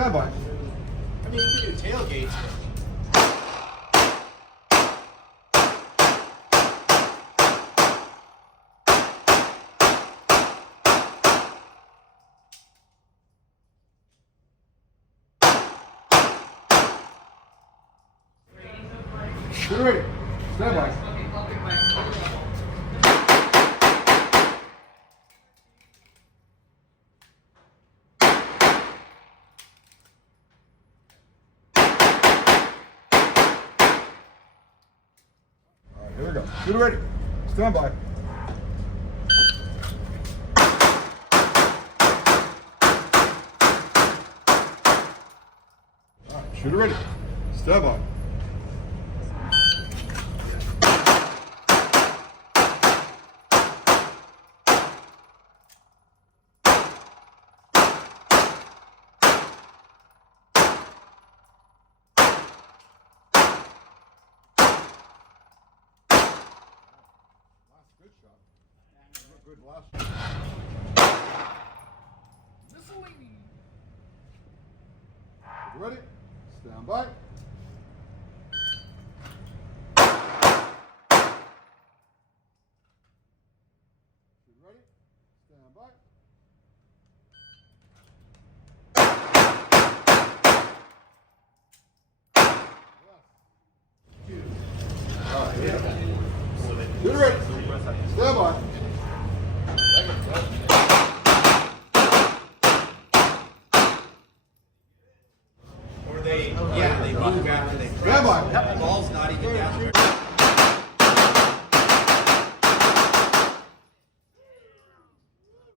Stand by. I mean, you can do tailgates. Get ready. Stand by. Here we go. Get ready. Stand by. All right, shooter ready. Stand by. Good shot. Good last shot. Ready? Stand by.